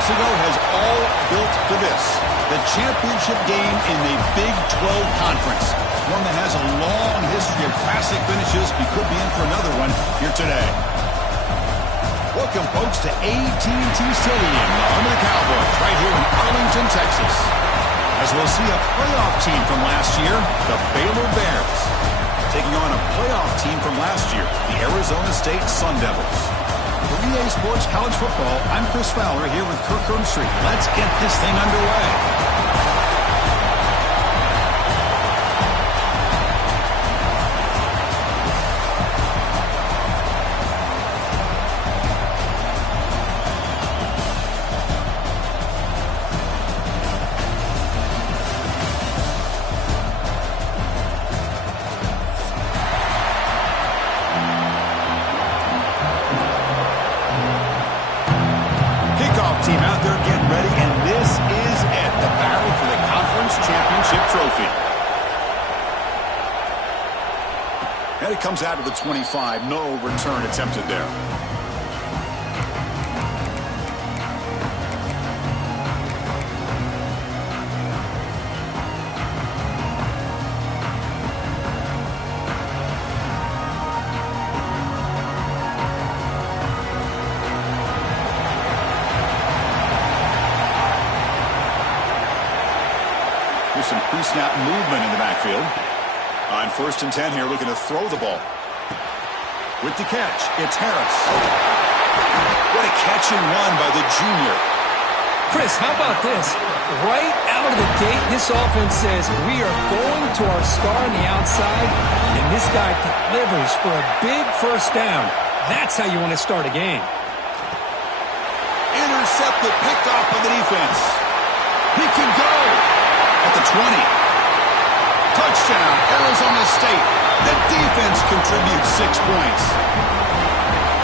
months ago has all built to this. The championship game in the Big 12 Conference. One that has a long history of classic finishes. We could be in for another one here today. Welcome, folks, to AT&T Stadium, the home of the Cowboys, right here in Arlington, Texas. As we'll see a playoff team from last year, the Baylor Bears, taking on a playoff team from last year, the Arizona State Sun Devils. For EA Sports College Football, I'm Chris Fowler here with Kirk Herbstreit. Let's get this thing underway. Team out there getting ready, and this is it, the battle for the conference championship trophy. And it comes out of the 25. No return attempted there. Some pre-snap movement in the backfield. On 1st and 10 here, looking to throw the ball. With the catch, it's Harris. What a catch and run by the junior. Chris, how about this? Right out of the gate, this offense says we are going to our star on the outside, and this guy delivers for a big first down. That's how you want to start a game. Intercepted, picked off by the defense. He can go. At the 20. Touchdown, Arizona State. The defense contributes 6 points.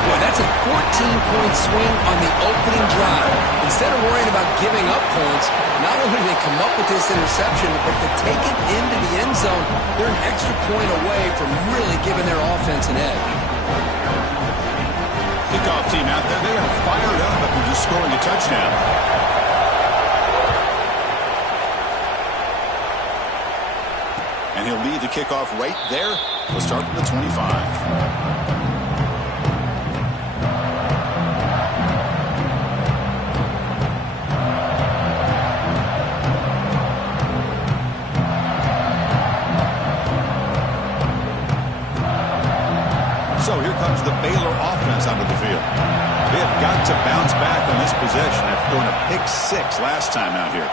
Boy, that's a 14-point swing on the opening drive. Instead of worrying about giving up points, not only do they come up with this interception, but to take it into the end zone, they're an extra point away from really giving their offense an edge. Kickoff team out there, they are fired up after just scoring a touchdown. And he'll lead the kickoff right there. We'll start from the 25. So here comes the Baylor offense onto the field. They have got to bounce back on this possession after throwing a pick 6 last time out here.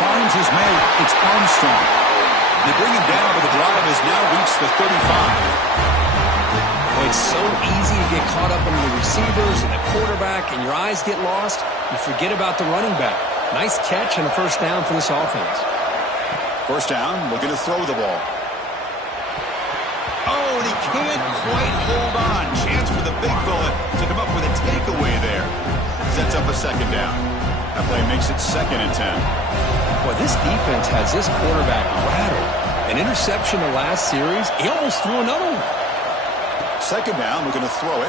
Finds his man. It's Armstrong. They bring him down, but the drive has now reached the 35. Well, it's so easy to get caught up on the receivers and the quarterback, and your eyes get lost. You forget about the running back. Nice catch and a first down for this offense. First down, looking to throw the ball. Oh, and he can't quite hold on. Chance for the big fella to come up with a takeaway there. Sets up a second down. That play makes it 2nd and 10. Boy, this defense has this quarterback rattled. An interception the last series, he almost threw another one. Second down, looking to throw it.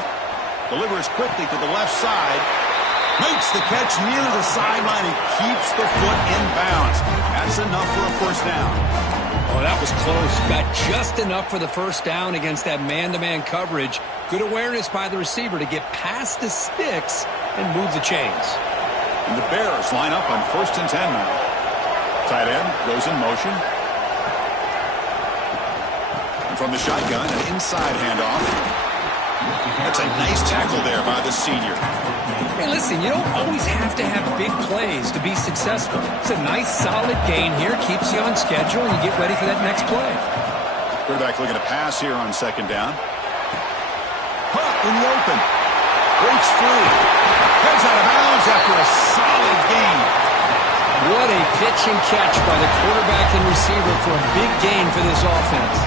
Delivers quickly to the left side. Makes the catch near the sideline and keeps the foot in bounds. That's enough for a first down. Oh, that was close. Got just enough for the first down against that man-to-man coverage. Good awareness by the receiver to get past the sticks and move the chains. And the Bears line up on 1st and 10 now. Tight end goes in motion. And from the shotgun, an inside handoff. That's a nice tackle there by the senior. Hey, listen, you don't always have to have big plays to be successful. It's a nice, solid gain here. Keeps you on schedule, and you get ready for that next play. Quarterback looking to pass here on 2nd down. Caught in the open. Breaks free. Heads out of bounds after a solid gain. What a pitch and catch by the quarterback and receiver for a big gain for this offense.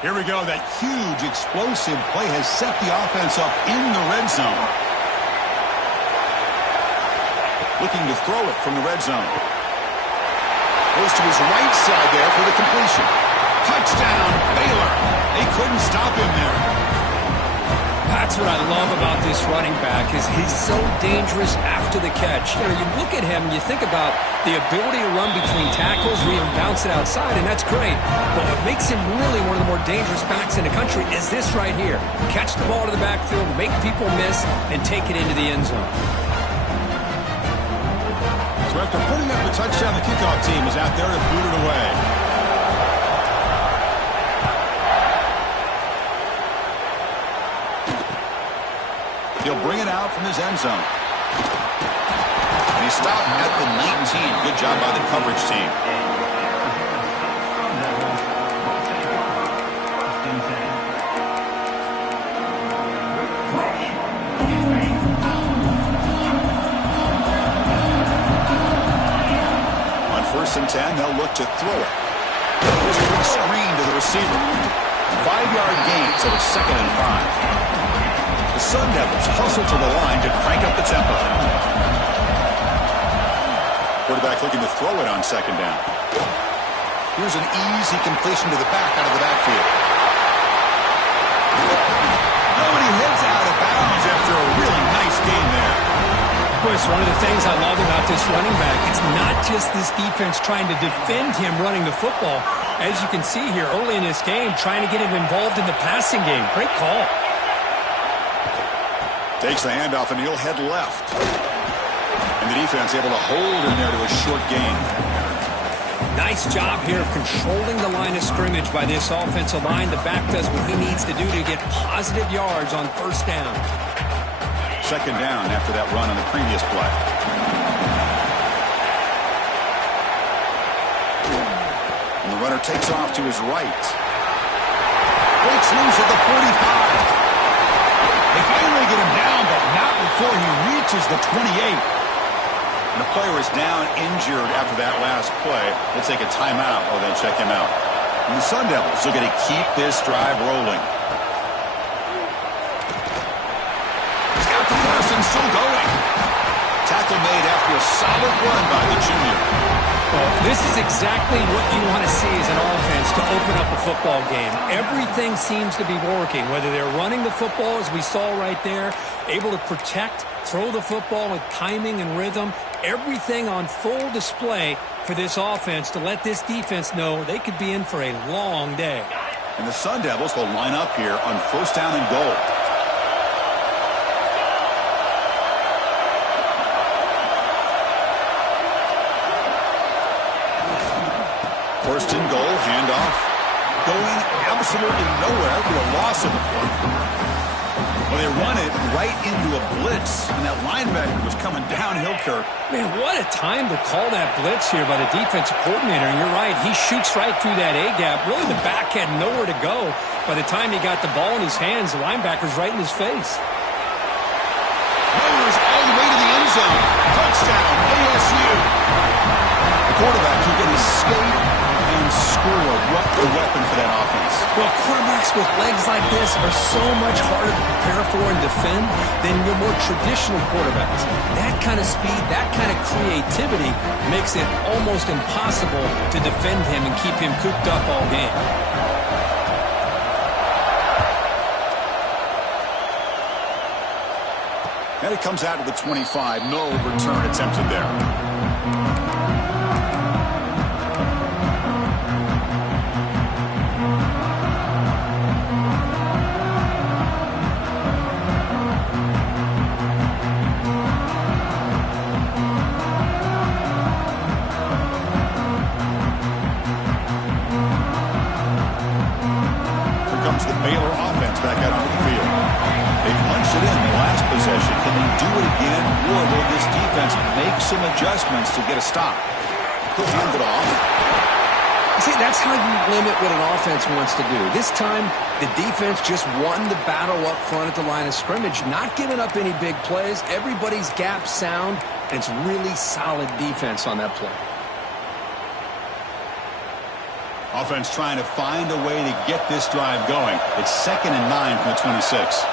Here we go. That huge explosive play has set the offense up in the red zone. Looking to throw it from the red zone. Goes to his right side there for the completion. Touchdown, Baylor. They couldn't stop him there. That's what I love about this running back is he's so dangerous after the catch. You know, you look at him and you think about the ability to run between tackles or even bounce it outside, and that's great. But what makes him really one of the more dangerous backs in the country is this right here. Catch the ball to the backfield, make people miss, and take it into the end zone. So after putting up the touchdown, the kickoff team is out there to boot it away. He'll bring it out from his end zone. And he stopped at the 19. Good job by the coverage team. On 1st and 10, they'll look to throw it. Here's a quick screen to the receiver. 5-yard gain, so it's 2nd and 5. The Sun Devils hustle to the line to crank up the tempo. Quarterback looking to throw it on 2nd down. Here's an easy completion to the back out of the backfield. Nobody heads out of bounds after a really nice game there. Boy, it's one of the things I love about this running back. It's not just this defense trying to defend him running the football. As you can see here early in this game, trying to get him involved in the passing game. Great call. Takes the handoff, and he'll head left. And the defense able to hold him there to a short gain. Nice job here of controlling the line of scrimmage by this offensive line. The back does what he needs to do to get positive yards on 1st down. 2nd down after that run on the previous play. And the runner takes off to his right. Breaks loose at the 45. They finally get him down, but not before he reaches the 28. And the player is down injured after that last play. They'll take a timeout while they check him out. And the Sun Devils are going to keep this drive rolling. He's got the pass and still going. Tackle made after a solid run by the junior. Well, this is exactly what you want to see as an offense to open up a football game. Everything seems to be working, whether they're running the football, as we saw right there, able to protect, throw the football with timing and rhythm, everything on full display for this offense to let this defense know they could be in for a long day. And the Sun Devils will line up here on 1st down and goal. First and goal, handoff. Going absolutely nowhere for a loss of the play. Well, they run it right into a blitz, and that linebacker was coming downhill, Kirk. Man, what a time to call that blitz here by the defensive coordinator. And you're right, he shoots right through that A-gap. Really, the back had nowhere to go. By the time he got the ball in his hands, the linebacker's right in his face. Mowers all the way to the end zone. Touchdown, ASU. The quarterback who can escape and score. What a weapon for that offense. Well, quarterbacks with legs like this are so much harder to prepare for and defend than your more traditional quarterbacks. That kind of speed, that kind of creativity makes it almost impossible to defend him and keep him cooped up all game. And it comes out to the 25. No return attempted there. The Baylor offense back out onto the field. They punched it in the last possession. Can they do it again, or will this defense make some adjustments to get a stop? He'll hand it off. See, that's how you limit what an offense wants to do. This time, the defense just won the battle up front at the line of scrimmage, not giving up any big plays. Everybody's gap sound, and it's really solid defense on that play. Offense trying to find a way to get this drive going. It's 2nd and 9 from the 26.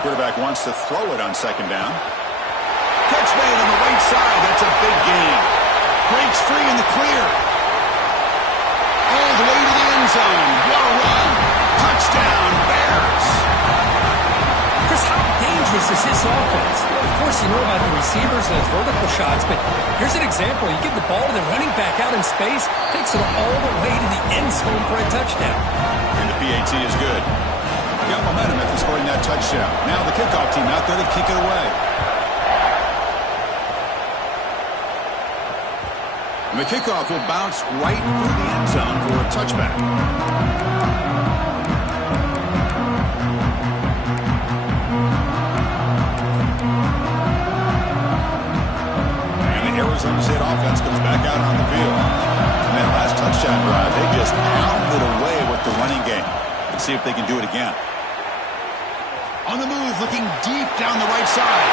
Quarterback wants to throw it on 2nd down. Catch made on the right side. That's a big gain. Breaks free in the clear. All the way to the end zone. What a run. Touchdown, Bears. Chris, how dangerous is this offense? Of course, you know about the receivers, those vertical shots, but here's an example. You give the ball to the running back out in space, takes it all the way to the end zone for a touchdown. And the PAT is good. Got momentum after scoring that touchdown. Now the kickoff team out there to kick it away. And the kickoff will bounce right through the end zone for a touchback. Arizona State offense comes back out on the field. And that last touchdown drive, they just pounded away with the running game. Let's see if they can do it again. On the move, looking deep down the right side.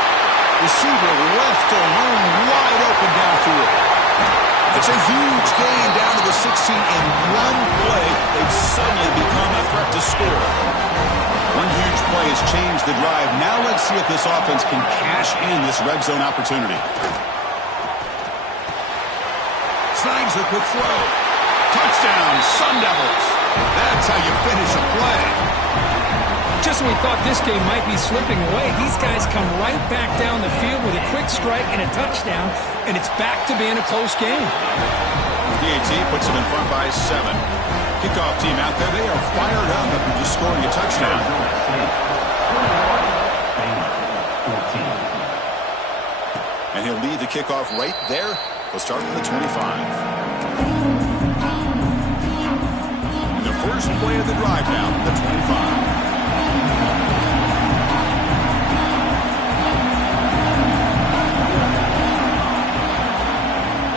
Receiver left alone, wide open downfield. It's a huge gain down to the 16 in one play. They've suddenly become a threat to score. One huge play has changed the drive. Now let's see if this offense can cash in this red zone opportunity. Snags a quick throw. Touchdown, Sun Devils. That's how you finish a play. Just when we thought this game might be slipping away, these guys come right back down the field with a quick strike and a touchdown, and it's back to being a close game. PAT puts them in front by 7. Kickoff team out there, they are fired up after just scoring a touchdown. And he'll lead the kickoff right there. We'll start from the 25. And the first play of the drive now from the 25.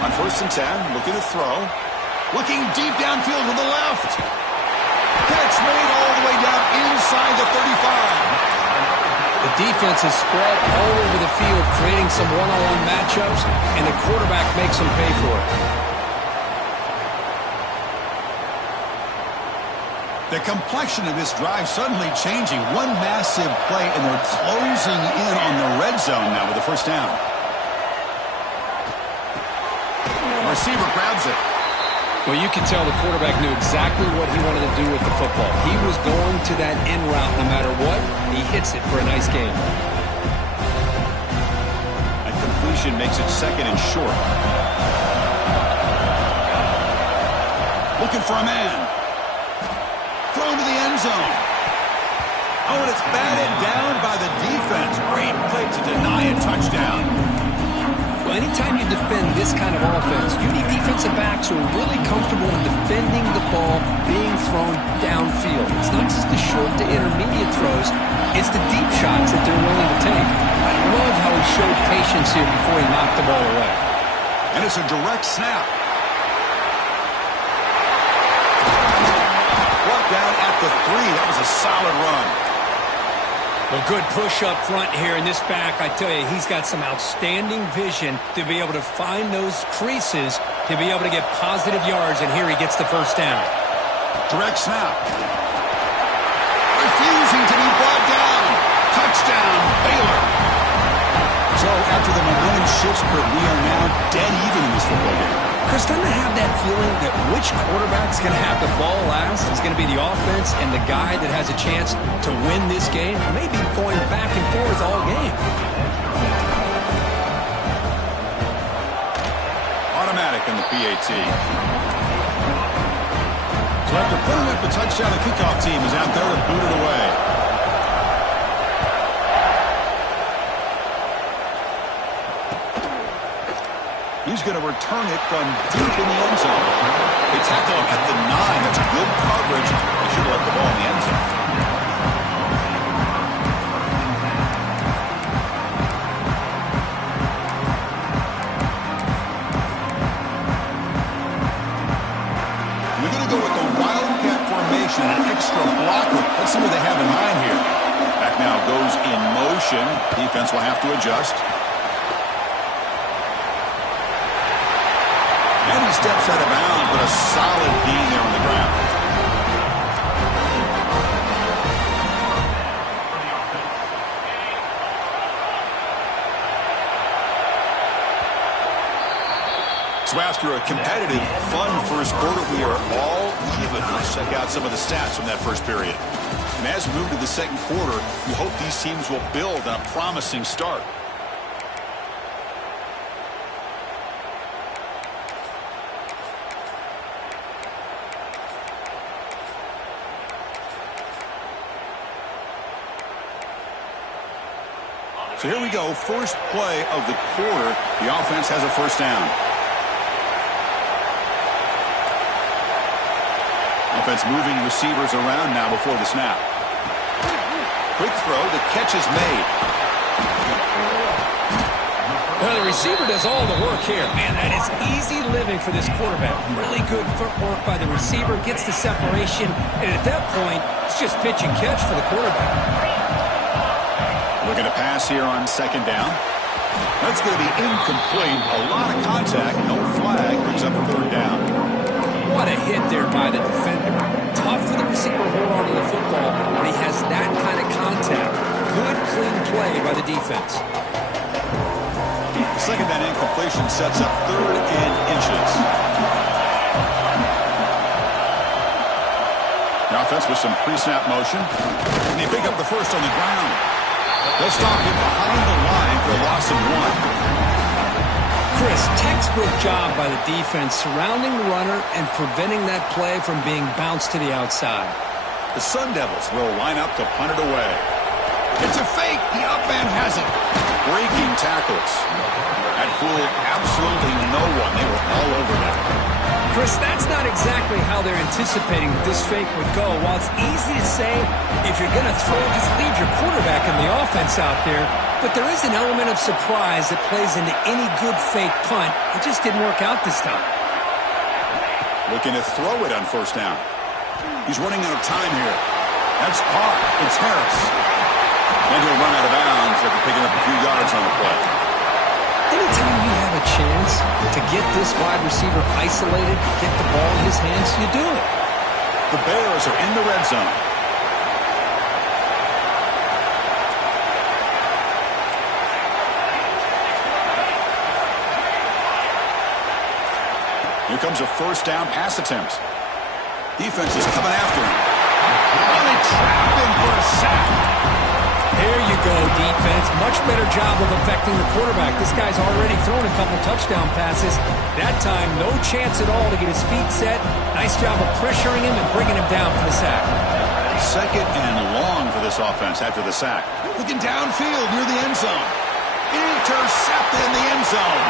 On 1st and 10, looking to throw. Looking deep downfield to the left. Catch made all the way down inside the 35. The defense is spread all over the field, creating some one-on-one matchups, and the quarterback makes them pay for it. The complexion of this drive suddenly changing. One massive play, and they're closing in on the red zone now with the first down. Receiver grabs it. Well, you can tell the quarterback knew exactly what he wanted to do with the football. He was going to that in route no matter what. He hits it for a nice gain. And completion makes it 2nd and short. Looking for a man. Thrown to the end zone. Oh, and it's batted down by the defense. Great play to deny a touchdown. Well, anytime you defend this kind of offense, you need defensive backs who are really comfortable in defending the ball being thrown downfield. It's not just the short to intermediate throws, it's the deep shots that they're willing to take. I love how he showed patience here before he knocked the ball away. And it's a direct snap. Brought down at the 3. That was a solid run. Well, good push up front here in this back. I tell you, he's got some outstanding vision to be able to find those creases, to be able to get positive yards, and here he gets the first down. Direct snap. Refusing to be brought down. Touchdown, Baylor. So after the momentum shifts, we are now dead even in this football game. Chris, doesn't I have that feeling that which quarterback's going to have the ball last is going to be the offense, and the guy that has a chance to win this game may be going back and forth all game. Automatic in the PAT. So after putting up the touchdown, the kickoff team is out there to boot it away. He's going to return it from deep in the end zone. They tackle him at the 9. That's good coverage. They should have left the ball in the end zone. We're going to go with the Wildcat formation, an extra blocker. Let's see what they have in mind here. Back now goes in motion. Defense will have to adjust. And he steps out of bounds, but a solid gain there on the ground. So after a competitive, fun first quarter, we are all even. Let's check out some of the stats from that first period. And as we move to the second quarter, we hope these teams will build on a promising start. So here we go, first play of the quarter. The offense has a first down. Offense moving receivers around now before the snap. Quick throw, the catch is made. Well, the receiver does all the work here. Man, that is easy living for this quarterback. Really good footwork by the receiver, gets the separation, and at that point, it's just pitch and catch for the quarterback. Looking to pass here on second down. That's going to be incomplete. A lot of contact, no flag, brings up third down. What a hit there by the defender. Tough for the receiver to hold on to the football when he has that kind of contact. Good, clean play by the defense. Second down incompletion sets up third and inches. The offense with some pre-snap motion. And they pick up the first on the ground. They'll stop him behind the line for a loss of 1. Chris, textbook job by the defense surrounding the runner and preventing that play from being bounced to the outside. The Sun Devils will line up to punt it away. It's a fake. The up man has it. Breaking tackles. That fooled absolutely no one. They were all over that. Chris, that's not exactly how they're anticipating that this fake would go. While it's easy to say, if you're going to throw, just leave your quarterback in the offense out there. But there is an element of surprise that plays into any good fake punt. It just didn't work out this time. Looking to throw it on first down. He's running out of time here. That's caught. It's Harris. And he'll run out of bounds after picking up a few yards on the play. Anytime you have a chance to get this wide receiver isolated, get the ball in his hands, you do it. The Bears are in the red zone. Here comes a first down pass attempt. Defense is coming after him. And they trap him for a sack. There you go, defense. Much better job of affecting the quarterback. This guy's already thrown a couple touchdown passes. That time, no chance at all to get his feet set. Nice job of pressuring him and bringing him down for the sack. Second and long for this offense after the sack. Looking downfield near the end zone. Intercepted in the end zone.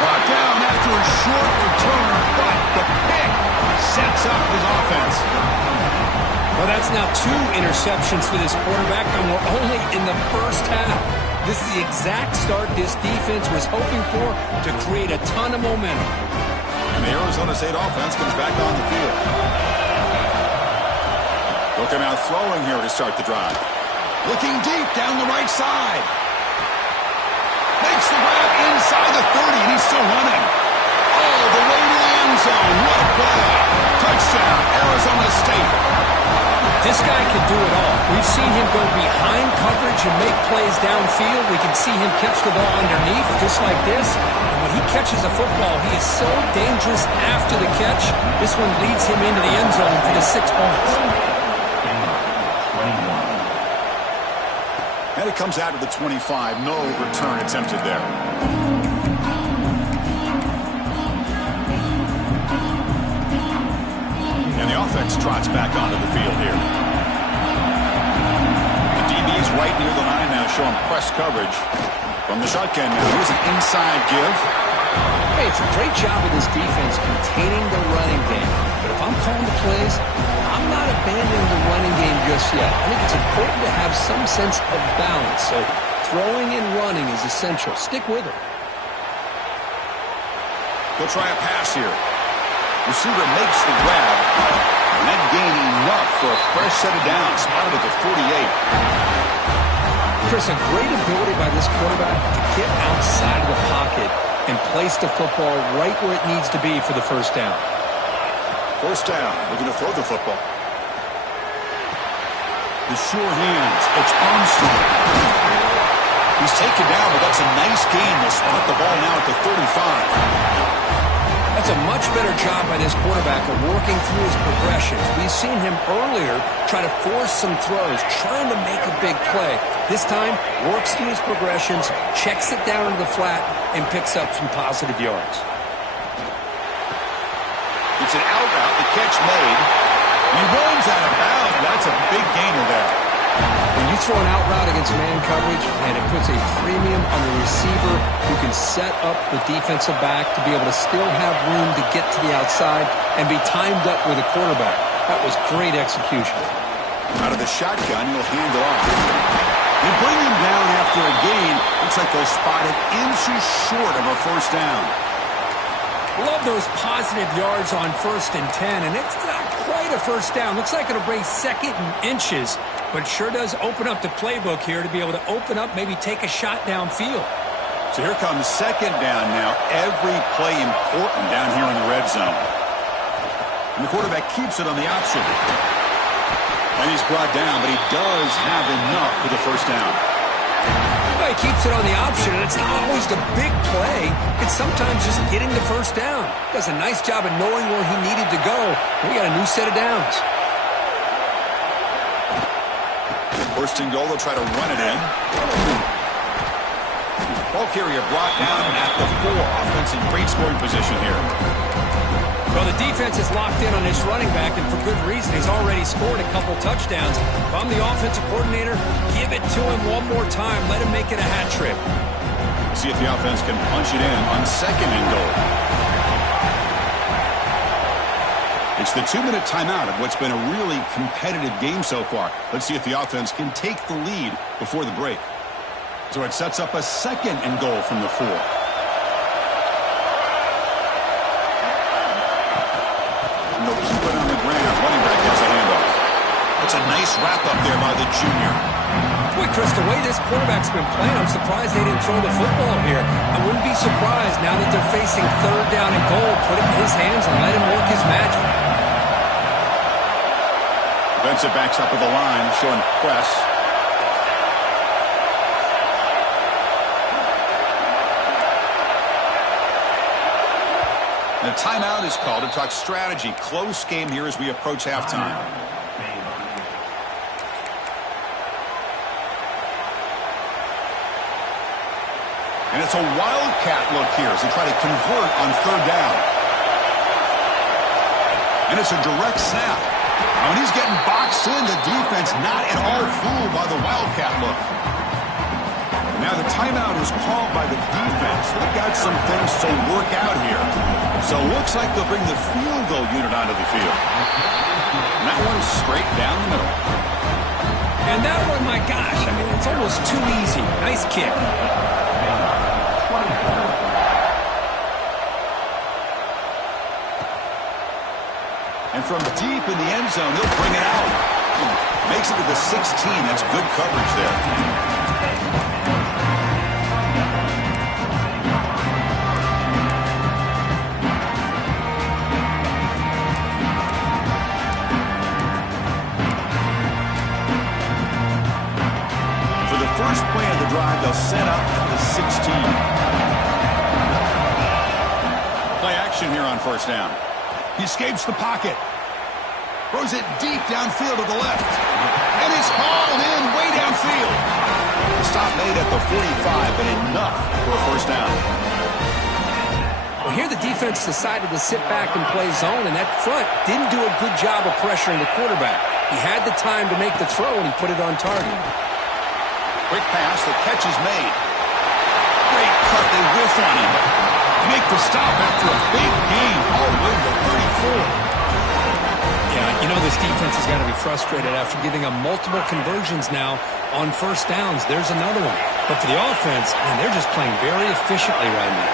Brought down after a short return, but the pick sets up his offense. Well, that's now 2 interceptions for this quarterback, and we're only in the first half. This is the exact start this defense was hoping for to create a ton of momentum. And the Arizona State offense comes back on the field. Looking out throwing here to start the drive. Looking deep down the right side. Makes the grab inside the 30, and he's still running. All the way to the end zone. What a play. Touchdown, Arizona State. This guy can do it all. We've seen him go behind coverage and make plays downfield. We can see him catch the ball underneath, just like this. And when he catches a football, he is so dangerous after the catch. This one leads him into the end zone for the 6 points. And it comes out of the 25. No return attempted there. And the offense trots back onto the field here. The DB's right near the line now, showing press coverage. From the shotgun now, here's an inside give. Hey, it's a great job of this defense containing the running game. But if I'm calling the plays, I'm not abandoning the running game just yet. I think it's important to have some sense of balance. So throwing and running is essential. Stick with it. They'll try a pass here. Receiver makes the grab. And that gain enough for a fresh set of downs. Spotted at the 48. Chris, a great ability by this quarterback to get outside of the pocket and place the football right where it needs to be for the first down. First down. Looking to throw the football. The sure hands. It's Armstrong. He's taken down, but that's a nice gain. They'll spot the ball now at the 35. That's a much better job by this quarterback of working through his progressions. We've seen him earlier try to force some throws, trying to make a big play. This time, works through his progressions, checks it down into the flat, and picks up some positive yards. It's an out route, the catch made. He runs out of bounds. That's a big gainer there. When you throw an out route against man coverage, and it puts a premium on the receiver who can set up the defensive back to be able to still have room to get to the outside and be timed up with a quarterback. That was great execution. Out of the shotgun, he'll hand it off. They bring him down after a gain. Looks like they'll spot it inches short of a first down. Love those positive yards on 1st and 10, and it's not quite a first down. Looks like it'll bring 2nd and inches, but it sure does open up the playbook here to be able to open up, maybe take a shot downfield. So here comes 2nd down now. Every play important down here in the red zone. And the quarterback keeps it on the option. And he's brought down, but he does have enough for the first down. Well, he keeps it on the option, and it's not always the big play. It's sometimes just getting the first down. Does a nice job of knowing where he needed to go. We got a new set of downs. 1st and goal, they'll try to run it in. Ball carrier brought down at the 4. Offense in great scoring position here. Well, the defense is locked in on this running back, and for good reason. He's already scored a couple touchdowns. If I'm the offensive coordinator, give it to him one more time. Let him make it a hat trick. See if the offense can punch it in on 2nd and goal. It's the 2-minute timeout of what's been a really competitive game so far. Let's see if the offense can take the lead before the break. So it sets up a 2nd and goal from the 4. They'll keep it on the ground. Running back has a handoff. That's a nice wrap-up there by the junior. Boy, Chris, the way this quarterback's been playing, I'm surprised they didn't throw the football here. I wouldn't be surprised now that they're facing 3rd down and goal. Put it in his hands and let him work his magic. Defensive backs up at the line, showing press. The timeout is called to talk strategy. Close game here as we approach halftime. And it's a wildcat look here as they try to convert on 3rd down. And it's a direct snap. Now, when he's getting boxed in, the defense not at all fooled by the wildcat look. Now the timeout is called by the defense. They've got some things to work out here. So it looks like they'll bring the field goal unit onto the field. And that one's straight down the middle. And that one, my gosh, I mean, it's almost too easy. Nice kick. And from deep in the end zone, he'll bring it out. Makes it to the 16. That's good coverage there. First play of the drive, they'll set up at the 16. Play action here on 1st down. He escapes the pocket. Throws it deep downfield to the left. And it's hauled in way downfield. The stop made at the 45, but enough for a 1st down. Well, here the defense decided to sit back and play zone, and that front didn't do a good job of pressuring the quarterback. He had the time to make the throw, and he put it on target. Quick pass, the catch is made. Great cut, they whiff on him. They make the stop after a big gain all the way to 34. Yeah, you know this defense has got to be frustrated after giving up multiple conversions now on 1st downs. There's another one. But for the offense, man, they're just playing very efficiently right now.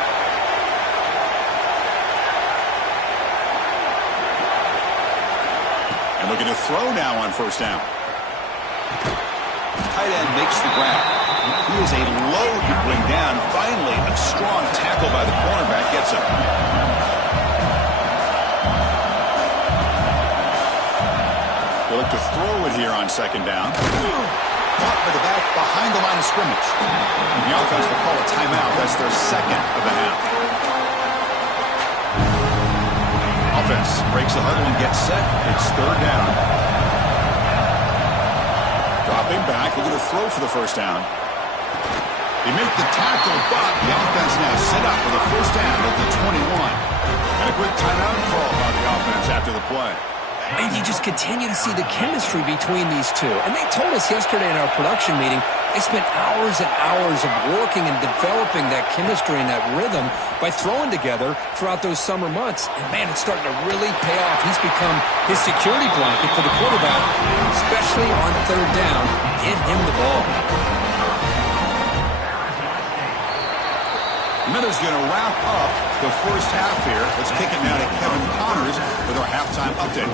And looking to throw now on 1st down. Tight end makes the grab. He is a load to bring down. Finally, a strong tackle by the cornerback gets him. They look to throw it here on 2nd down. Caught by the back behind the line of scrimmage. And the offense will call a timeout. That's their 2nd of the half. offense breaks the huddle and gets set. It's third down. Dropping back, looking to throw for the first down. They make the tackle, but the offense now set up for the first down at the 21. And a quick timeout call by the offense after the play. And you just continue to see the chemistry between these two. And they told us yesterday in our production meeting, they spent hours and hours of working and developing that chemistry and that rhythm by throwing together throughout those summer months. And, man, it's starting to really pay off. He's become his security blanket for the quarterback, especially on third down. Get him the ball. Miller's going to wrap up the first half here. Let's kick it now to Kevin Connors with our halftime update.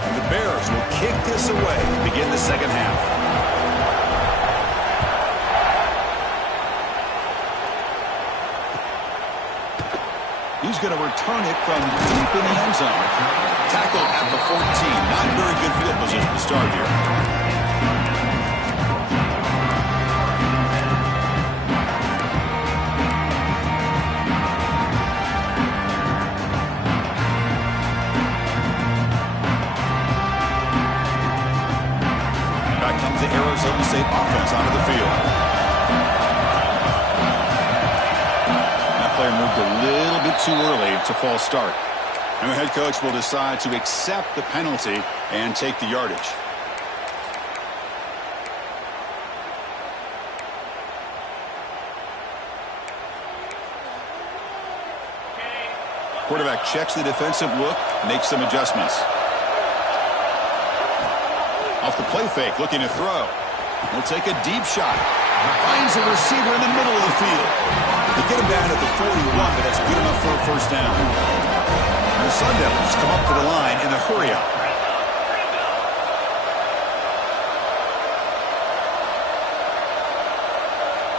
And the Bears will kick this away to begin the second half. He's going to return it from deep in the end zone. Tackled at the 14. Not very good field position to start here. The Arizona State offense onto the field. That player moved a little bit too early to false start. And the head coach will decide to accept the penalty and take the yardage. Quarterback checks the defensive look, makes some adjustments. Off the play fake, looking to throw. He'll take a deep shot. Finds a receiver in the middle of the field. They get him down at the 41, but that's good enough for a first down. And the Sun Devils come up to the line in a hurry-up.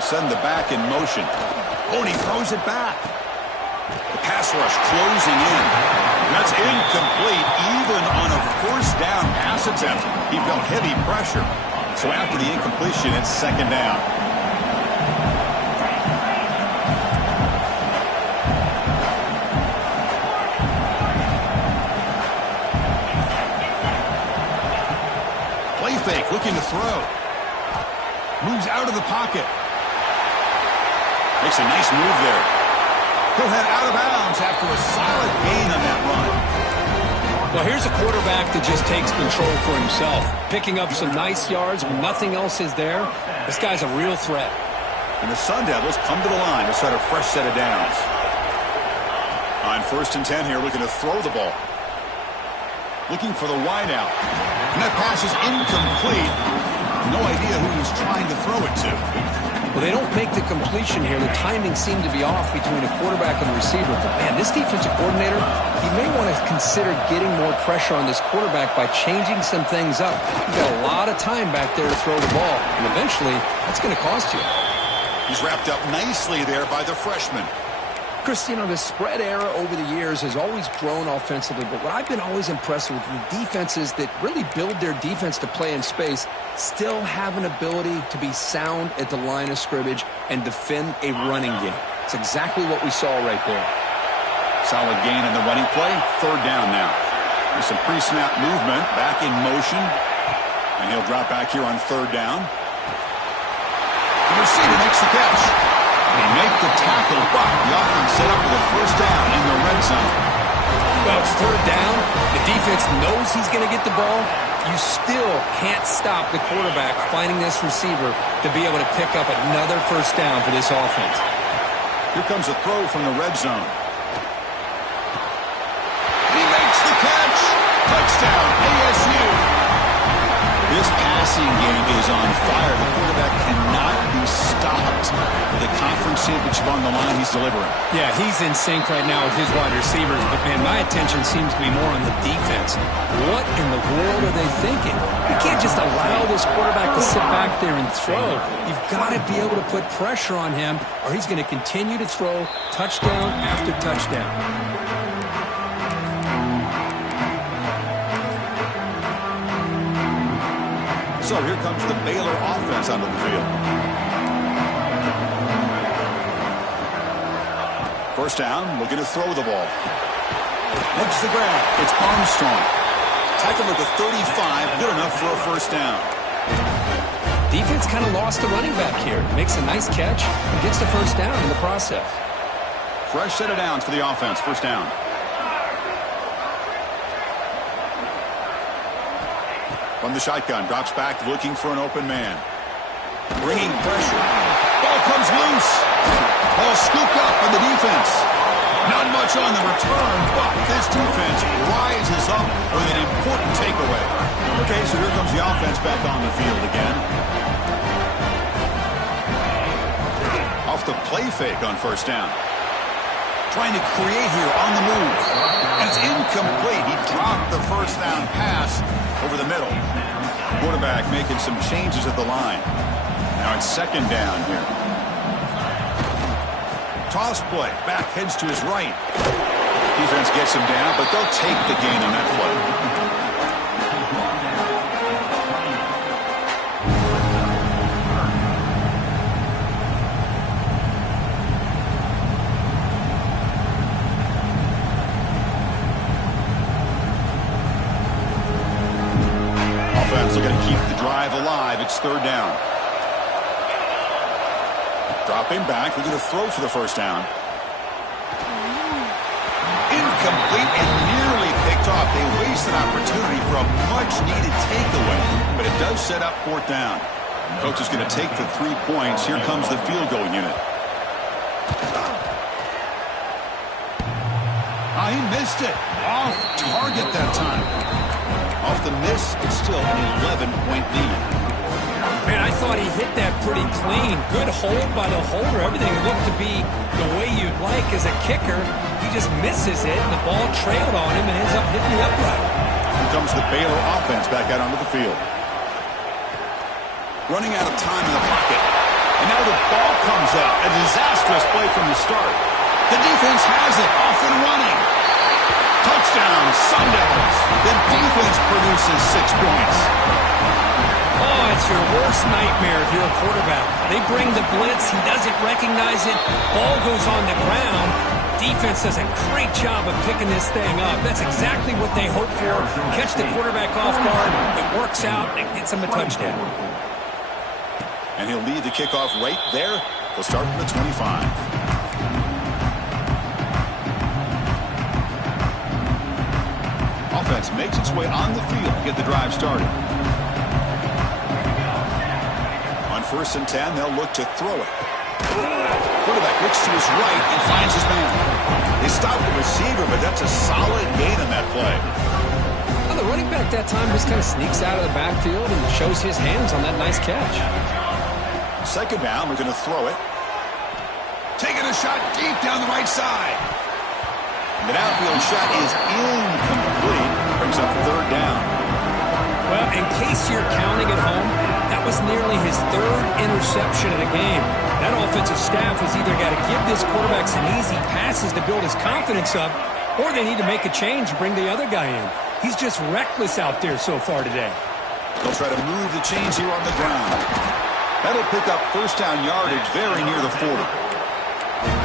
Send the back in motion. Oh, and he throws it back. The pass rush closing in. That's incomplete, even on a first down pass attempt. He felt heavy pressure. So after the incompletion, it's second down. Play fake, looking to throw. Moves out of the pocket. Makes a nice move there. He'll head out of bounds after a solid gain on that run. Well, here's a quarterback that just takes control for himself. Picking up some nice yards when nothing else is there. This guy's a real threat. And the Sun Devils come to the line to start a fresh set of downs. On 1st and 10 here, looking to throw the ball. Looking for the wideout. And that pass is incomplete. No idea who he's trying to throw it to. Well, they don't make the completion here. The timing seemed to be off between a quarterback and the receiver. But, man, this defensive coordinator, he may want to consider getting more pressure on this quarterback by changing some things up. You've got a lot of time back there to throw the ball, and eventually that's going to cost you. He's wrapped up nicely there by the freshman. Chris, you know, the spread era over the years has always grown offensively, but what I've been always impressed with the defenses that really build their defense to play in space still have an ability to be sound at the line of scrimmage and defend a running game. It's exactly what we saw right there. Solid gain in the running play. Third down now. There's some pre-snap movement, back in motion, and he'll drop back here on third down. The receiver makes the catch. They make the tackle, but the offense set up with a first down in the red zone. Well, it's third down. The defense knows he's going to get the ball. You still can't stop the quarterback finding this receiver to be able to pick up another first down for this offense. Here comes a throw from the red zone. He makes the catch. Touchdown, ASU. This passing game is on fire. The quarterback cannot be stopped. With the conference championship on the line, he's delivering. Yeah, he's in sync right now with his wide receivers. But, man, my attention seems to be more on the defense. What in the world are they thinking? You can't just allow this quarterback to sit back there and throw. You've got to be able to put pressure on him, or he's going to continue to throw touchdown after touchdown. So here comes the Baylor offense onto the field. First down, looking to throw the ball. Makes the grab. It's Armstrong. Tackle at the 35, good enough for a first down. Defense kind of lost the running back here. Makes a nice catch and gets the first down in the process. Fresh set of downs for the offense. First down. From the shotgun, drops back looking for an open man. Bringing pressure. Ball comes loose. Ball scooped up by the defense. Not much on the return, but this defense rises up with an important takeaway. Okay, so here comes the offense back on the field again. Off the play fake on first down. Trying to create here on the move. And it's incomplete. He dropped the first down pass over the middle. Quarterback making some changes at the line. Now it's second down here. Toss play. Back heads to his right. Defense gets him down, but they'll take the gain on that play. Offense looking to keep the drive alive. It's third down. Dropping back, looking to throw for the first down. Incomplete and nearly picked off. They waste an opportunity for a much-needed takeaway, but it does set up fourth down. Coach is going to take the 3 points. Here comes the field goal unit. He missed it. Off target that time. Off the miss, it's still an 11-point lead. Man, I thought he hit that pretty clean. Good hold by the holder. Everything looked to be the way you'd like as a kicker. He just misses it, and the ball trailed on him and ends up hitting the upright. Here comes the Baylor offense back out onto the field. Running out of time in the pocket. And now the ball comes out. A disastrous play from the start. The defense has it. Off and running. Touchdown, Sun Devils. The defense produces 6 points. Oh, it's your worst nightmare if you're a quarterback. They bring the blitz. He doesn't recognize it. Ball goes on the ground. Defense does a great job of picking this thing up. That's exactly what they hope for. Catch the quarterback off guard. It works out. It gets him a touchdown. And he'll lead the kickoff right there. He'll start from the 25. Offense makes its way on the field to get the drive started. On 1st and 10, they'll look to throw it. Quarterback looks to his right and finds his man. They stop the receiver, but that's a solid gain on that play. Well, the running back that time just kind of sneaks out of the backfield and shows his hands on that nice catch. Second down, we're going to throw it. Taking a shot deep down the right side. The downfield shot is incomplete. Brings up third down. Well, in case you're counting at home, that was nearly his 3rd interception in a game. That offensive staff has either got to give this quarterback some easy passes to build his confidence up, or they need to make a change and bring the other guy in. He's just reckless out there so far today. They'll try to move the chains here on the ground. That'll pick up first down yardage very near the 40.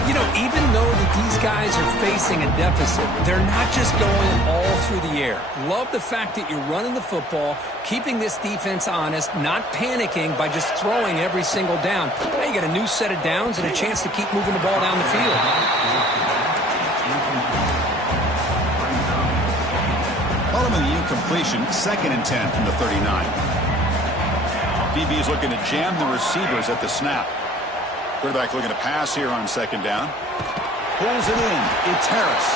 You know, even though that these guys are facing a deficit, they're not just going all through the air. Love the fact that you're running the football, keeping this defense honest, not panicking by just throwing every single down. Now you got a new set of downs and a chance to keep moving the ball down the field. Following the incompletion, 2nd and 10 from the 39. DB is looking to jam the receivers at the snap. Quarterback looking to pass here on 2nd down. Pulls it in. It's Harris.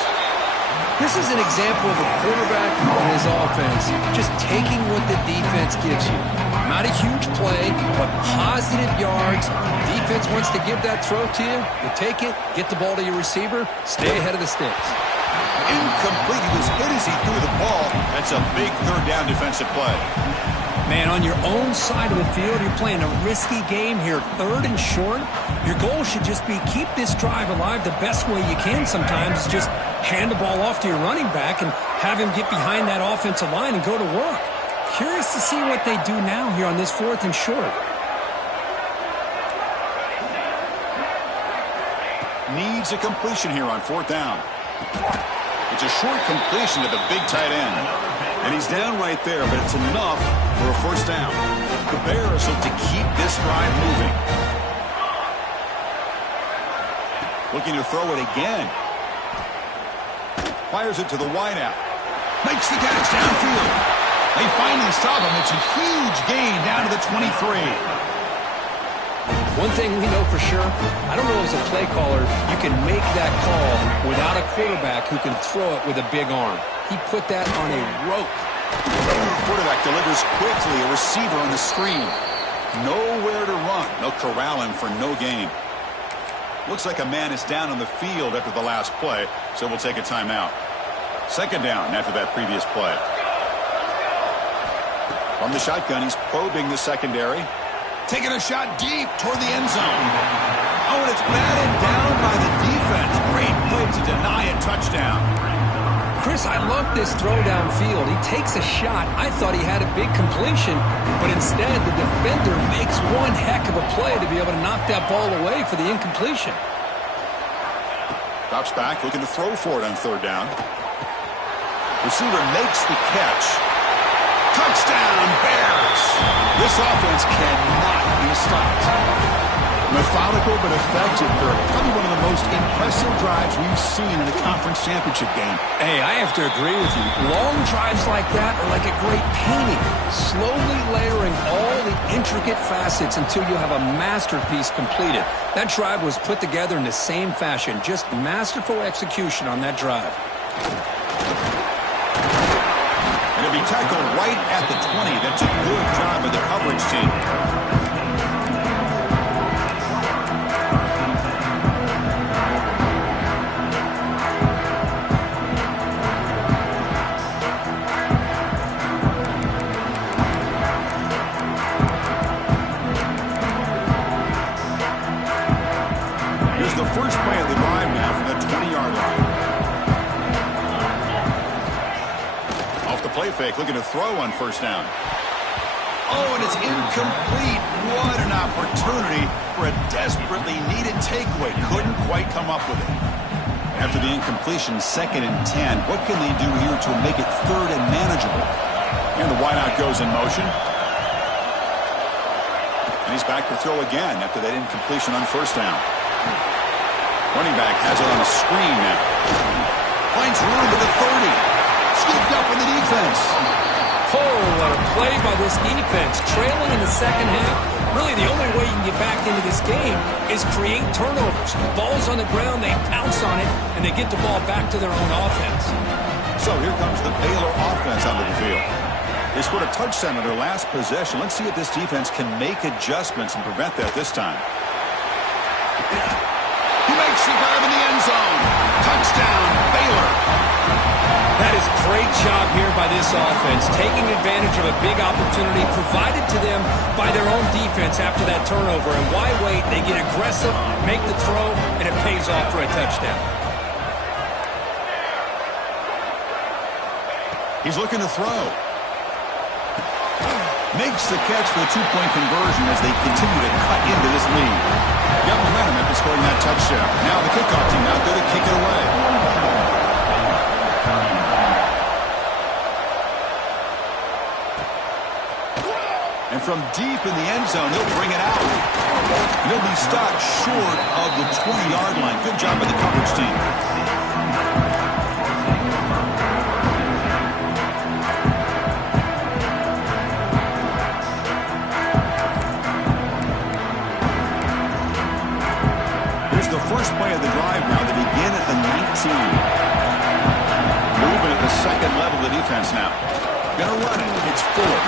This is an example of a quarterback and his offense just taking what the defense gives you. Not a huge play, but positive yards. Defense wants to give that throw to you. You take it, get the ball to your receiver, stay ahead of the sticks. Incomplete. He was hit as he threw the ball. That's a big third down defensive play. Man, on your own side of the field, you're playing a risky game here, 3rd and short. Your goal should just be keep this drive alive the best way you can sometimes. Just hand the ball off to your running back and have him get behind that offensive line and go to work. Curious to see what they do now here on this 4th and short. needs a completion here on 4th down. It's a short completion to the big tight end. And he's down right there, but it's enough for a 1st down. The Bears look to keep this drive moving. Looking to throw it again. Fires it to the wideout. Makes the catch downfield. They finally stop him. It's a huge gain down to the 23. One thing we know for sure, I don't know as a play caller, you can make that call without a quarterback who can throw it with a big arm. He put that on a rope. Quarterback delivers quickly, a receiver on the screen. Nowhere to run. They'll corral him for no gain. Looks like a man is down on the field after the last play, so we'll take a timeout. 2nd down after that previous play. From the shotgun, he's probing the secondary. Taking a shot deep toward the end zone. Oh, and it's batted down by the defense. Great play to deny a touchdown. Chris, I love this throw downfield. He takes a shot. I thought he had a big completion, but instead the defender makes one heck of a play to be able to knock that ball away for the incompletion. Drops back, looking to throw for it on 3rd down. Receiver makes the catch. Touchdown, Bears! This offense cannot be stopped. Methodical but effective for probably one of the most impressive drives we've seen in a conference championship game. Hey, I have to agree with you. Long drives like that are like a great painting, slowly layering all the intricate facets until you have a masterpiece completed. That drive was put together in the same fashion, just masterful execution on that drive. And it'll be tackled right at the 20. That's a good job by the coverage team. The first play of the drive now from the 20-yard line. Off the play fake, looking to throw on 1st down. Oh, and it's incomplete. What an opportunity for a desperately needed takeaway. Couldn't quite come up with it. After the incompletion, 2nd and 10. What can they do here to make it 3rd and manageable? And the wideout goes in motion. And he's back to throw again after that incompletion on 1st down. Running back has it on the screen now. Finds room to the 30. Scooped up in the defense. Oh, what a play by this defense. Trailing in the 2nd half. Really, the only way you can get back into this game is create turnovers. Ball's on the ground, they pounce on it, and they get the ball back to their own offense. So here comes the Baylor offense onto the field. They scored a touchdown on their last possession. Let's see if this defense can make adjustments and prevent that this time. He makes the grab in the end zone. Touchdown, Baylor. That is a great job here by this offense, taking advantage of a big opportunity provided to them by their own defense after that turnover. And why wait? They get aggressive, make the throw, and it pays off for a touchdown. He's looking to throw. Makes the catch for the 2-point conversion as they continue to cut into this lead. Got momentum after scoring that touchdown. Now the kickoff team out there to kick it away. And from deep in the end zone, he'll bring it out. And he'll be stopped short of the 20-yard line. Good job by the coverage team. The first play of the drive now. They begin at the 19. Moving at the 2nd level of the defense now. Gonna run it. It's Fuller.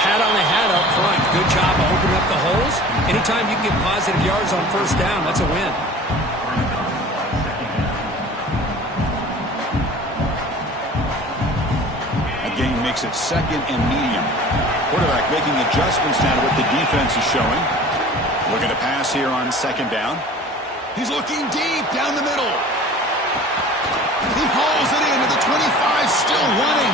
Hat on the hat up front. Good job of opening up the holes. Anytime you can get positive yards on 1st down, that's a win. That game makes it 2nd and medium. Quarterback making adjustments now to what the defense is showing. Looking to pass here on 2nd down. He's looking deep down the middle. He hauls it into the 25, still running.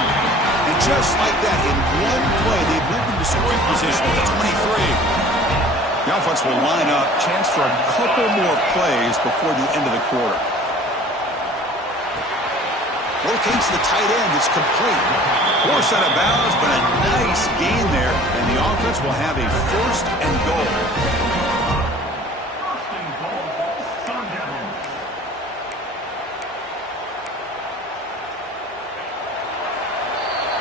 And just like that, in one play, they moved into scoring position at the 23. The offense will line up. Chance for a couple more plays before the end of the quarter. Locates the tight end. It's complete. Forced out of bounds, but a nice gain there. And the offense will have a first and goal.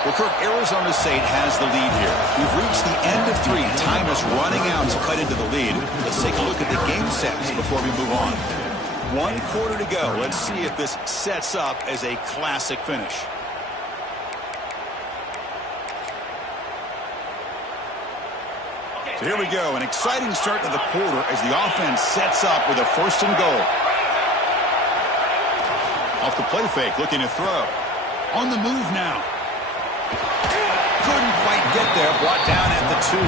Well, Kirk, Arizona State has the lead here. We've reached the end of 3. Time is running out to cut into the lead. Let's take a look at the game sets before we move on. 1 quarter to go. Let's see if this sets up as a classic finish. So here we go. An exciting start to the quarter as the offense sets up with a first and goal. Off the play fake, looking to throw. On the move now. Couldn't quite get there. Brought down at the 2.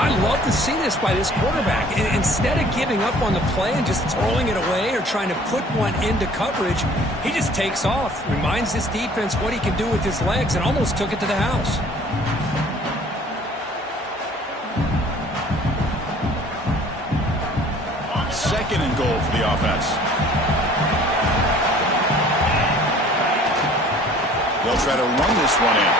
I love to see this by this quarterback. Instead of giving up on the play and just throwing it away or trying to put one into coverage, he just takes off, reminds this defense what he can do with his legs, and almost took it to the house. Second and goal for the offense. They'll try to run this one in.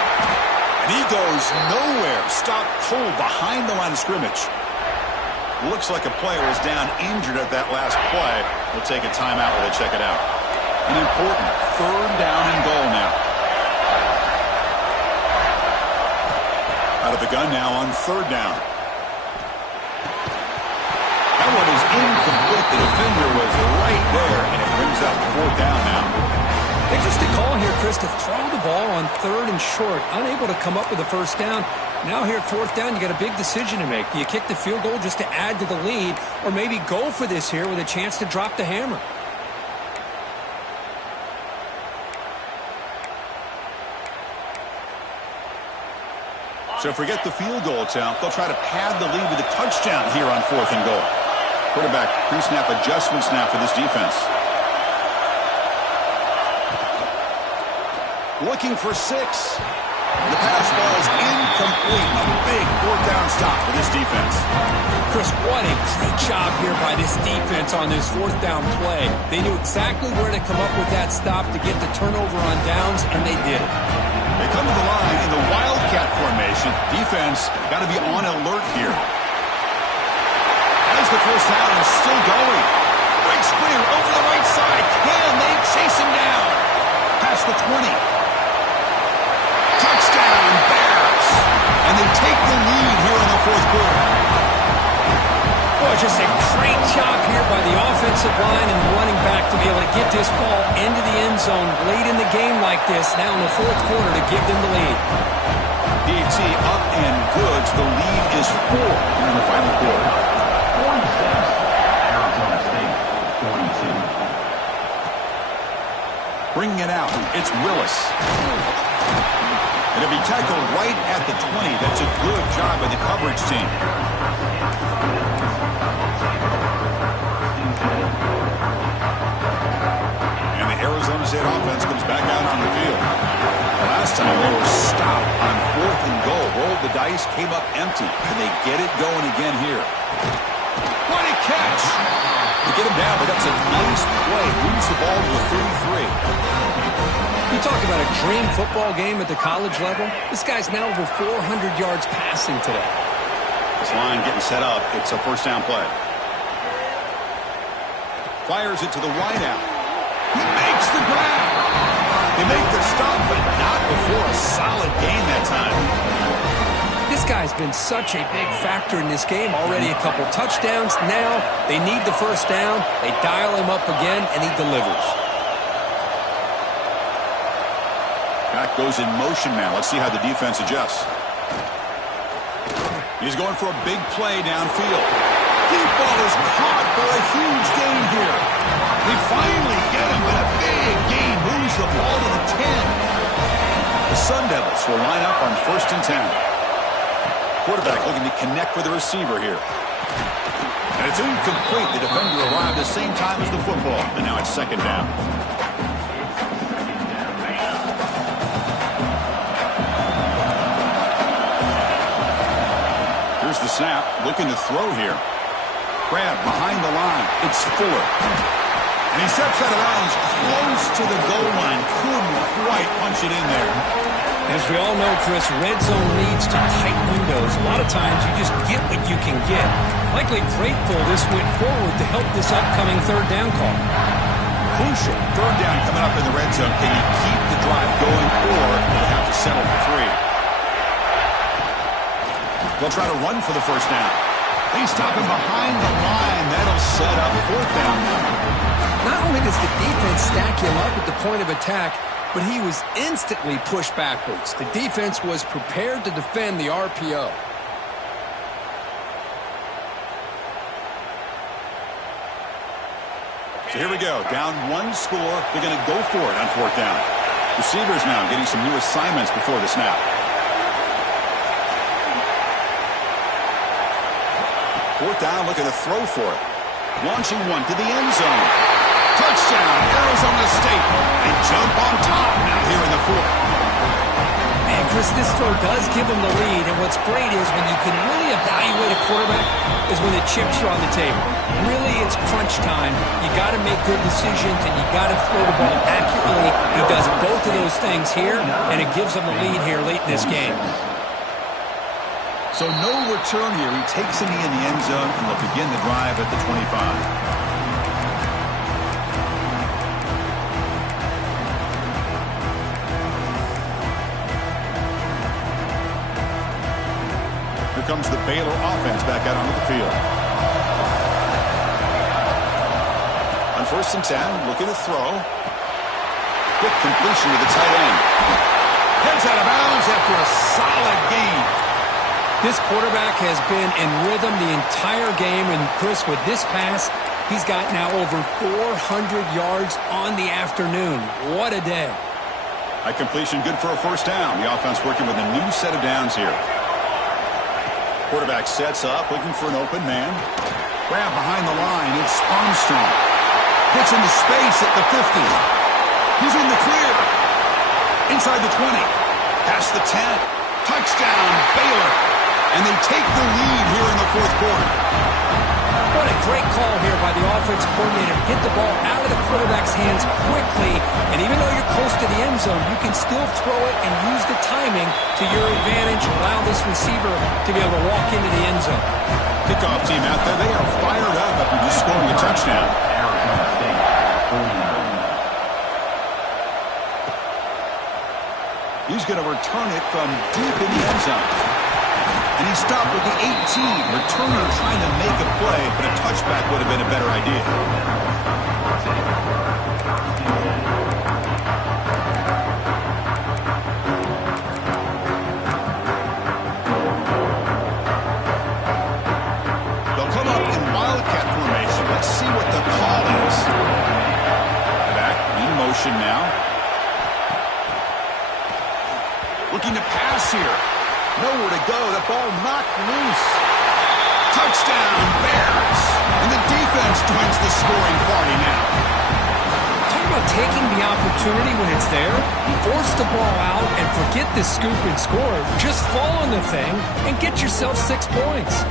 And he goes nowhere. Stop cold behind the line of scrimmage. Looks like a player is down injured at that last play. We'll take a timeout while they check it out. An important third down and goal now. Out of the gun now on third down. That one is incomplete. The defender was right there, and it brings up fourth down now. Interesting call here, Chris, to throw the ball on third and short, unable to come up with a first down. Now here at fourth down, you got a big decision to make. Do you kick the field goal just to add to the lead, or maybe go for this here with a chance to drop the hammer? So forget the field goal attempt. They'll try to pad the lead with a touchdown here on fourth and goal. Quarterback pre-snap adjustments now for this defense. Looking for 6. The pass ball is incomplete. A big fourth down stop for this defense. Chris, what a great job here by this defense on this fourth down play. They knew exactly where to come up with that stop to get the turnover on downs, and they did it. They come to the line in the Wildcat formation. Defense got to be on alert here. As the first down is still going. Big screen over the right side. Can they chase him down? Past the 20. Touchdown, Bears. And they take the lead here in the fourth quarter. Boy, just a great job here by the offensive line and the running back to be able to get this ball into the end zone late in the game like this, now in the fourth quarter, to give them the lead. DT up and good. The lead is 4 in the final quarter. 46, Arizona State, 42. Bringing it out, it's Willis. It'll be tackled right at the 20. That's a good job by the coverage team. And the Arizona State offense comes back out on the field. Last time they were stopped on fourth and goal. Rolled the dice, came up empty. And they get it going again here. What a catch! They get him down, but that's a nice play. Moves the ball to the 33. You talk about a dream football game at the college level. This guy's now over 400 yards passing today. This line getting set up. It's a first down play. Fires it to the wide out. He makes the grab. They make the stop, but not before a solid gain that time. This guy's been such a big factor in this game. Already a couple touchdowns. Now they need the first down. They dial him up again, and he delivers. Back goes in motion now. Let's see how the defense adjusts. He's going for a big play downfield. Deep ball is caught for a huge gain here. They finally get him, but a big gain moves the ball to the 10. The Sun Devils will line up on first and 10. Quarterback looking to connect with the receiver here. And it's incomplete. The defender arrived at the same time as the football, and now it's second down. Here's the snap, looking to throw here. Grab behind the line. It's Fuller. And he steps out of bounds close to the goal line. Couldn't quite punch it in there. As we all know, Chris, red zone leads to tight windows. A lot of times you just get what you can get. Likely grateful this went forward to help this upcoming third down call. Crucial third down coming up in the red zone. Can you keep the drive going, or do you have to settle for 3? They'll try to run for the first down. They stop him behind the line. That'll set up fourth down. Not only does the defense stack him up at the point of attack, but he was instantly pushed backwards. The defense was prepared to defend the RPO. So here we go. Down 1 score. They're going to go for it on fourth down. Receivers now getting some new assignments before the snap. Fourth down, looking to throw for it. Launching one to the end zone. Touchdown, Arizona State. They jump on top now here in the fourth. Man, Chris, this throw does give them the lead, and what's great is when you can really evaluate a quarterback is when the chips are on the table. Really, it's crunch time. You got to make good decisions, and you got to throw the ball accurately. He does both of those things here, and it gives them the lead here late in this game. So no return here. He takes him in the end zone, and they'll begin the drive at the 25. Here comes the Baylor offense back out onto the field. On 1st and 10, looking to throw. Quick completion to the tight end. Heads out of bounds after a solid gain. This quarterback has been in rhythm the entire game, and Chris, with this pass, he's got now over 400 yards on the afternoon. What a day. High completion, good for a first down. The offense working with a new set of downs here. Quarterback sets up, looking for an open man. Grab behind the line. It's Armstrong. Gets into space at the 50. He's in the clear. Inside the 20. Past the 10. Touchdown, Baylor. And they take the lead here in the fourth quarter. What a great call here by the offensive coordinator to get the ball out of the quarterback's hands quickly. And even though you're close to the end zone, you can still throw it and use the timing to your advantage. Allow this receiver to be able to walk into the end zone. Kickoff team out there. They are fired up after just scoring a touchdown. Arizona State, 49. He's going to return it from deep in the end zone. And he stopped with the 18. Returner trying to make a play, but a touchback would have been a better idea. They'll come up in wildcat formation. Let's see what the call is. Back in motion now. Looking to pass here. Nowhere to go. The ball knocked loose. Touchdown, Bears. And the defense joins the scoring party now. Talk about taking the opportunity when it's there. Force the ball out and forget the scoop and score. Just fall on the thing and get yourself 6 points.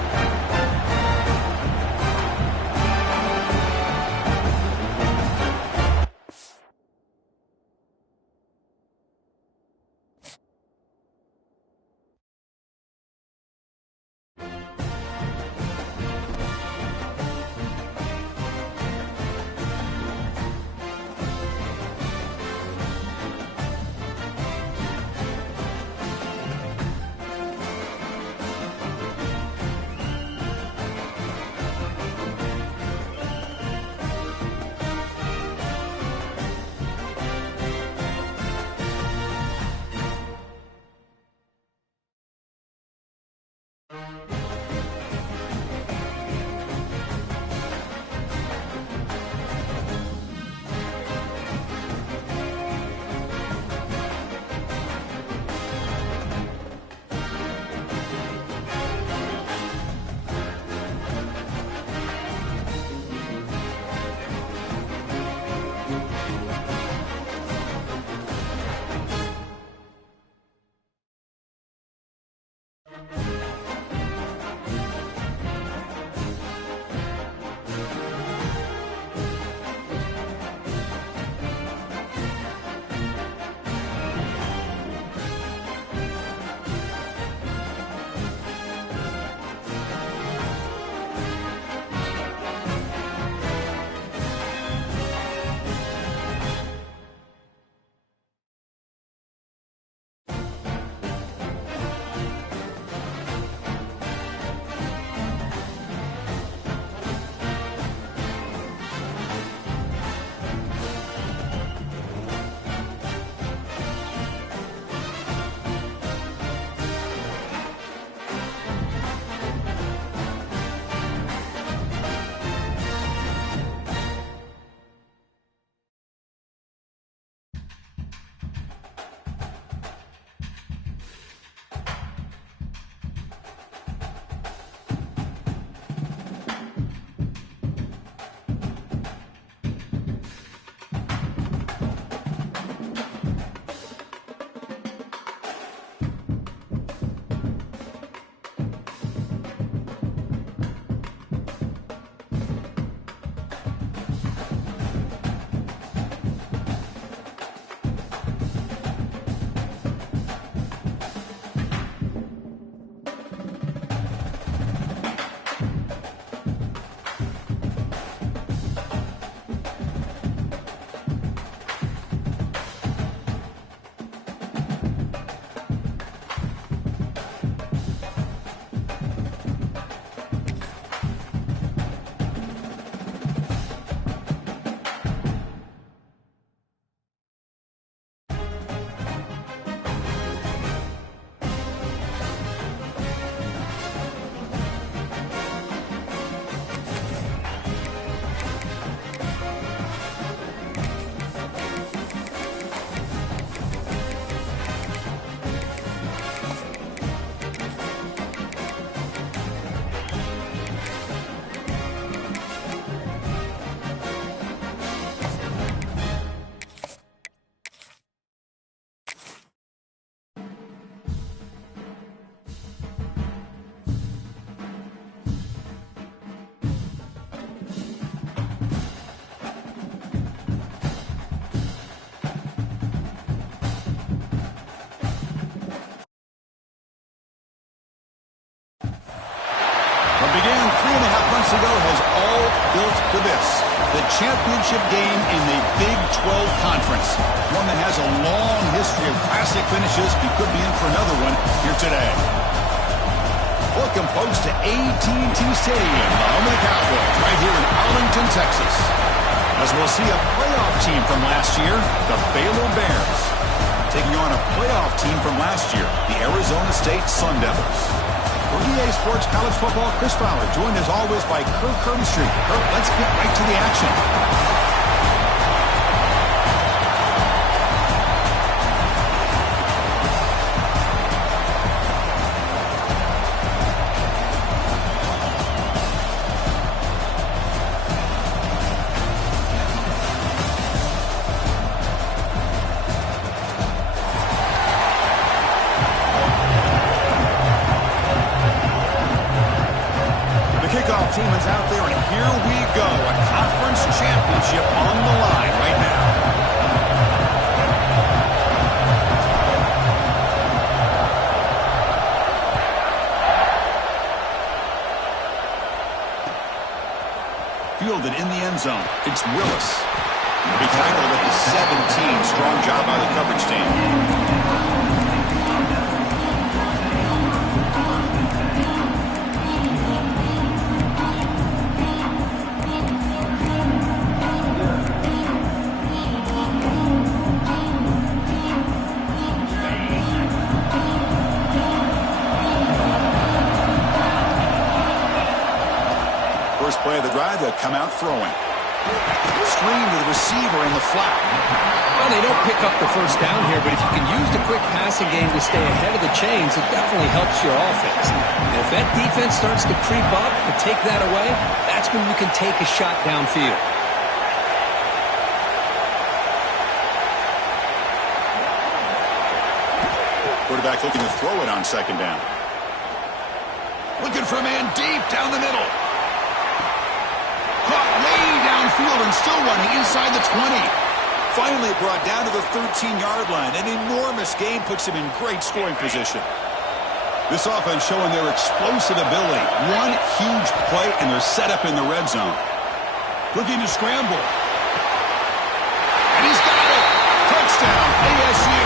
began 3.5 months ago has all built to this. The championship game in the Big 12 Conference. One that has a long history of classic finishes. He could be in for another one here today. Welcome, folks, to AT&T Stadium, the home of the Cowboys, right here in Arlington, Texas. As we'll see a playoff team from last year, the Baylor Bears, taking on a playoff team from last year, the Arizona State Sun Devils. For EA Sports College Football, Chris Fowler, joined as always by Kirk Herbstreit. Kirk, let's get right to the action. Team is out there, and here we go. A conference championship on the line right now. Fielded in the end zone. It's Willis. He tackled at the 17. Strong job by the coverage team. First play of the drive, they'll come out throwing. Screen to the receiver in the flat. Well, they don't pick up the first down here, but if you can use the quick passing game to stay ahead of the chains, it definitely helps your offense. And if that defense starts to creep up and take that away, that's when you can take a shot downfield. Quarterback looking to throw it on second down. Looking for a man deep down the middle. Caught way downfield and still running inside the 20. Finally brought down to the 13-yard line. An enormous gain puts him in great scoring position. This offense showing their explosive ability. One huge play and they're set up in the red zone. Looking to scramble. And he's got it. Touchdown, ASU.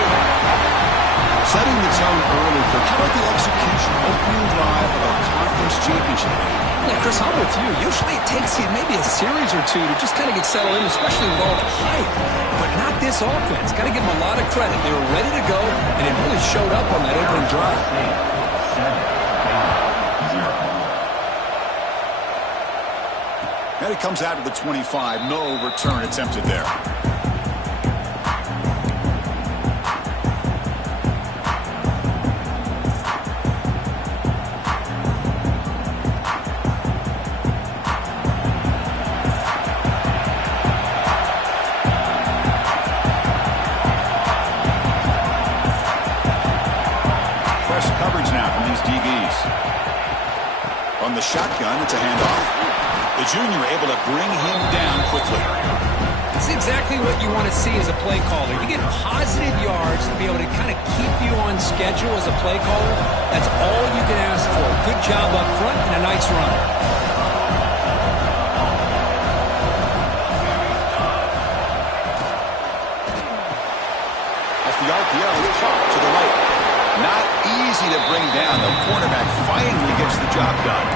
Setting the tone early. How about the execution? Opening drive of a conference championship. Yeah, Chris, I'm with you. Usually it takes you maybe a series or two to just kind of get settled in, especially with all the hype. But not this offense. Got to give them a lot of credit. They were ready to go, and it really showed up on that opening drive. 7-8-0. And it comes out to the 25. No return attempted there. On the shotgun, it's a handoff. The junior able to bring him down quickly. It's exactly what you want to see as a play caller. You get positive yards to be able to kind of keep you on schedule as a play caller. That's all you can ask for. Good job up front and a nice run. Off the RPO, caught to the right. Not easy to bring down. The cornerback finally gets the job done.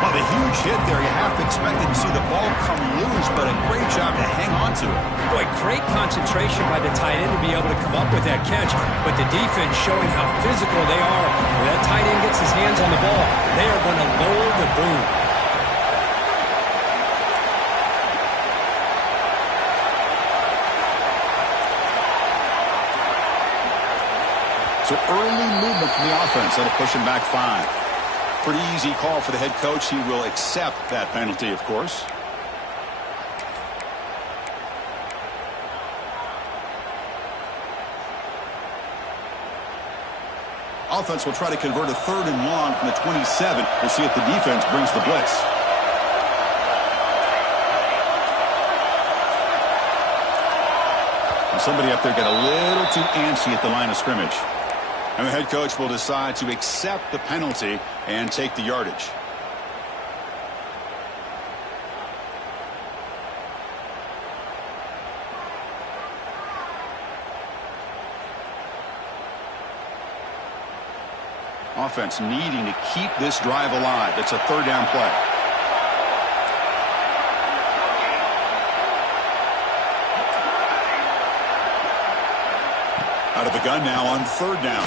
Well, the huge hit there. You half expected to see the ball come loose, but a great job to hang on to it. Boy, great concentration by the tight end to be able to come up with that catch. But the defense showing how physical they are. When that tight end gets his hands on the ball, they are going to lower the boom. So early movement from the offense. That'll push him back 5. Pretty easy call for the head coach. He will accept that penalty, of course. Offense will try to convert a 3rd and long from the 27. We'll see if the defense brings the blitz. And somebody up there got a little too antsy at the line of scrimmage. And the head coach will decide to accept the penalty and take the yardage. Offense needing to keep this drive alive. It's a third down play. Out of the gun now on third down.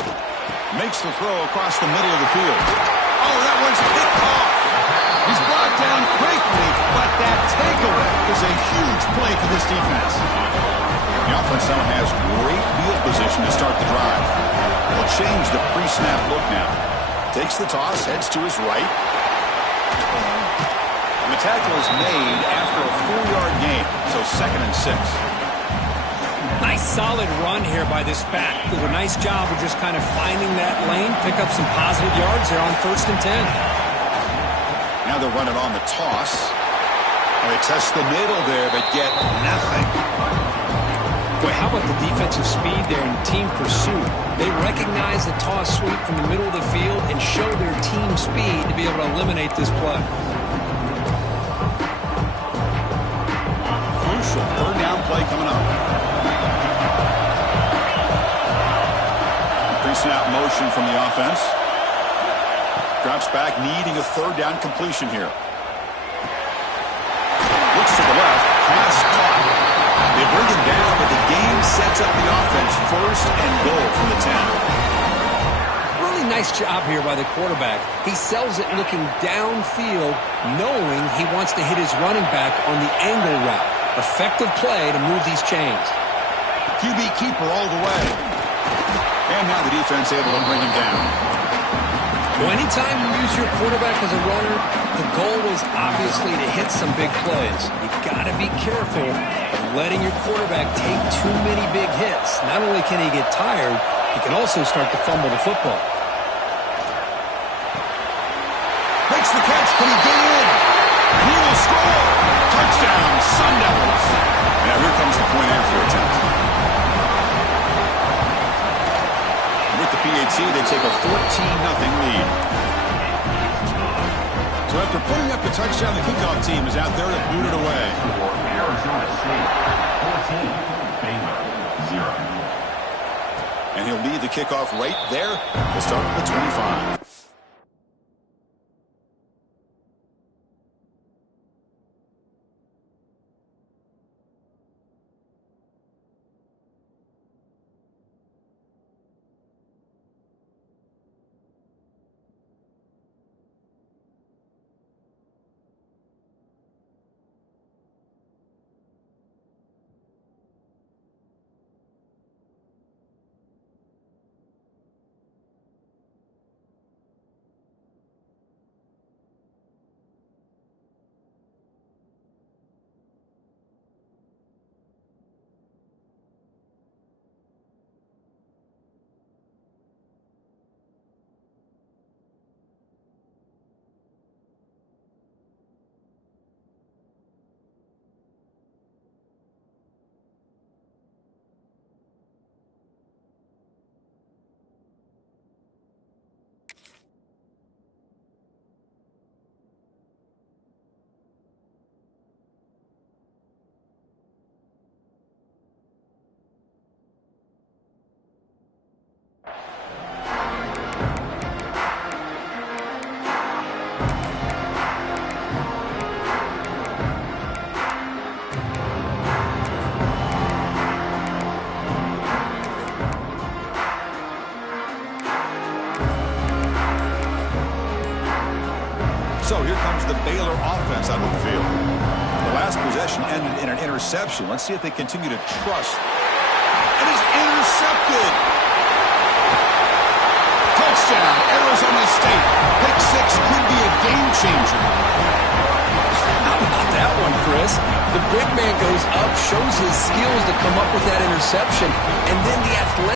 Makes the throw across the middle of the field. Oh, that one's picked off. He's brought down quickly, but that takeaway is a huge play for this defense. The offense now has great field position to start the drive. They'll change the pre-snap look now. Takes the toss, heads to his right. And the tackle is made after a 4-yard gain, so 2nd and 6. Nice solid run here by this back. Did a nice job of just kind of finding that lane, pick up some positive yards there on 1st and 10. Now they're running on the toss. And they test the middle there, but get nothing. Boy, how about the defensive speed there in team pursuit? They recognize the toss sweep from the middle of the field and show their team speed to be able to eliminate this play. Crucial third down play coming up. Pre-snap motion from the offense. Drops back, needing a third down completion here. Looks to the left, pass caught. They bring him down, but the game sets up the offense 1st and goal from the 10. Really nice job here by the quarterback. He sells it looking downfield, knowing he wants to hit his running back on the angle route. Effective play to move these chains. QB keeper all the way. And now the defense able to bring him down. Well, anytime you use your quarterback as a runner, the goal is obviously to hit some big plays. You've got to be careful of letting your quarterback take too many big hits. Not only can he get tired, he can also start to fumble the football. Makes the catch. Can he get in? He will score. Touchdown, Sun Devils. Now here comes the point after attempt. With the PAT, they take a 14-0 lead. So after putting up the touchdown, the kickoff team is out there to boot it away. For Arizona State, 14, Baylor, 0. And he'll lead the kickoff right there. We'll start at the 25. So here comes the Baylor offense out of the field. The last possession ended in an interception. Let's see if they continue to trust. It is intercepted. Touchdown, Arizona State. Pick 6 could be a game changer. How about that one, Chris? The big man goes up, shows his skills to come up with that interception, and then the athletic